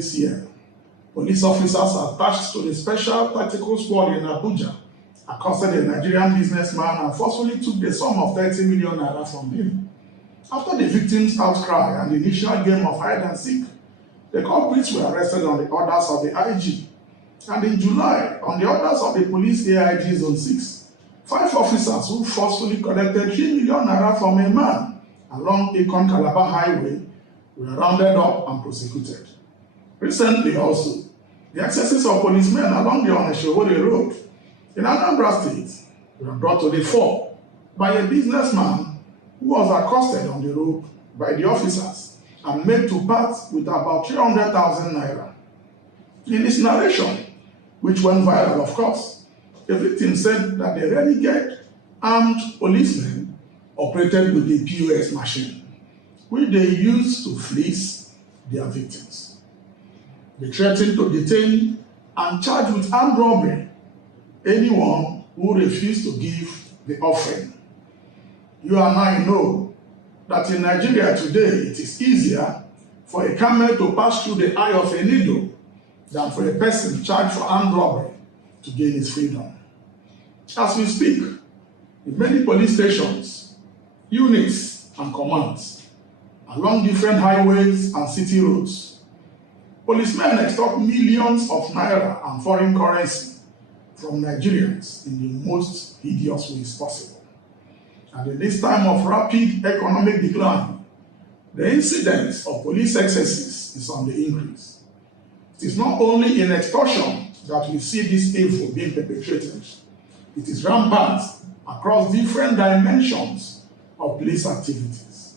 this year, police officers attached to the Special Tactical Squad in Abuja accosted a Nigerian businessman and forcefully took the sum of 30 million naira from him. After the victim's outcry and the initial game of hide and seek, the culprits were arrested on the orders of the IG. And in July, on the orders of the police AIG Zone 6, 5 officers who forcefully collected 3 million naira from a man along Akon-Calabar Highway were rounded up and prosecuted. Recently also, the excesses of policemen along the Oneshowore Road in Anambra State were brought to the fore by a businessman who was accosted on the road by the officers and made to part with about 300,000 naira. In his narration, which went viral of course, the victim said that the renegade armed policemen operated with a POS machine, which they used to fleece their victims. They threatened to detain and charge with armed robbery anyone who refused to give the offering. You and I know that in Nigeria today, it is easier for a camel to pass through the eye of a needle than for a person charged for armed robbery to gain his freedom. As we speak, in many police stations, units and commands, along different highways and city roads, policemen extort millions of naira and foreign currency from Nigerians in the most hideous ways possible. And in this time of rapid economic decline, the incidence of police excesses is on the increase. It is not only in extortion that we see this evil being perpetrated. It is rampant across different dimensions of police activities.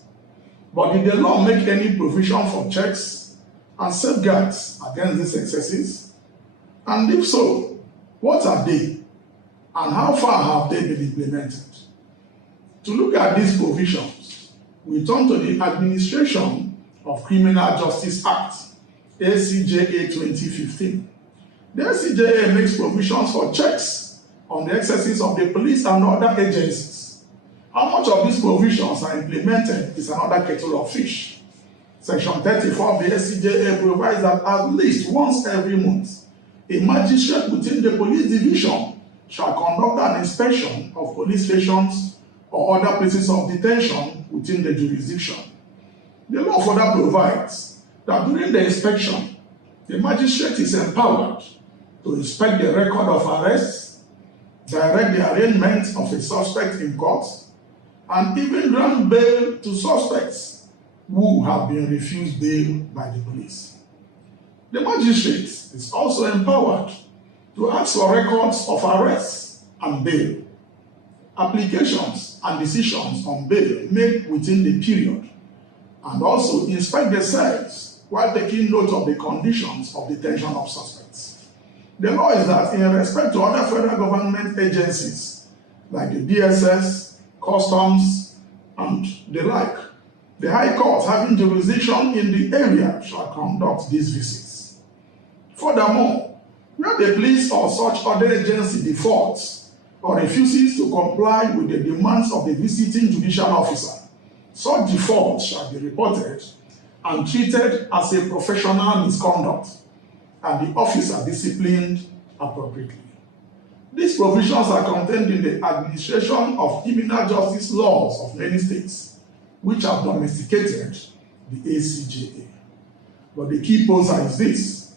But did the law make any provision for checks and safeguards against these excesses? And if so, what are they? And how far have they been implemented? To look at these provisions, we turn to the Administration of Criminal Justice Act, ACJA 2015. The ACJA makes provisions for checks on the excesses of the police and other agencies. How much of these provisions are implemented is another kettle of fish. Section 34 of the ACJA provides that at least once every month, a magistrate within the police division shall conduct an inspection of police stations or other places of detention within the jurisdiction. The law further provides that during the inspection, the magistrate is empowered to inspect the record of arrests, direct the arraignment of a suspect in court, and even grant bail to suspects who have been refused bail by the police. The magistrate is also empowered to ask for records of arrests and bail, applications and decisions on bail made within the period, and also inspect the cells while taking note of the conditions of detention of suspects. The law is that in respect to other federal government agencies like the DSS, Customs, and the like, the High Court having jurisdiction in the area shall conduct these visits. Furthermore, where the police or such other agency defaults or refuses to comply with the demands of the visiting judicial officer, such default shall be reported and treated as a professional misconduct, and the officer disciplined appropriately. These provisions are contained in the Administration of Criminal Justice laws of many states, which have domesticated the ACJA. But the key poser is this: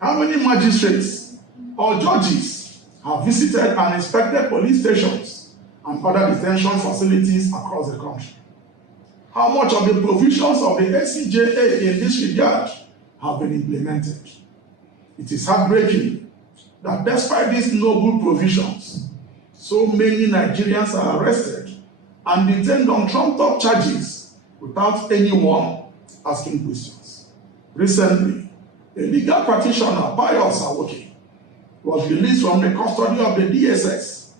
how many magistrates or judges have visited and inspected police stations and other detention facilities across the country? How much of the provisions of the ACJA in this regard have been implemented? It is heartbreaking that despite these noble provisions, so many Nigerians are arrested and detained on trumped-up charges without anyone asking questions. Recently, a legal practitioner, Pius Awoke, was released from the custody of the DSS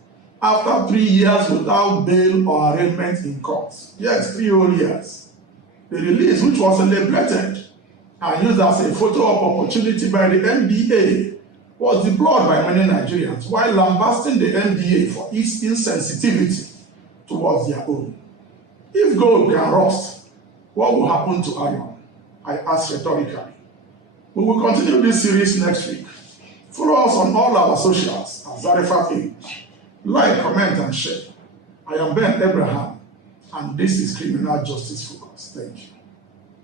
after 3 years without bail or arraignment in court. Yes, 3 whole years. The release, which was celebrated and used as a photo op opportunity by the NDA, was deplored by many Nigerians while lambasting the NDA for its insensitivity towards their own. If gold can rust, what will happen to iron? I ask rhetorically. We will continue this series next week. Follow us on all our socials at Zarephath Page. Like, comment, and share. I am Ben Abraham, and this is Criminal Justice Focus. Thank you.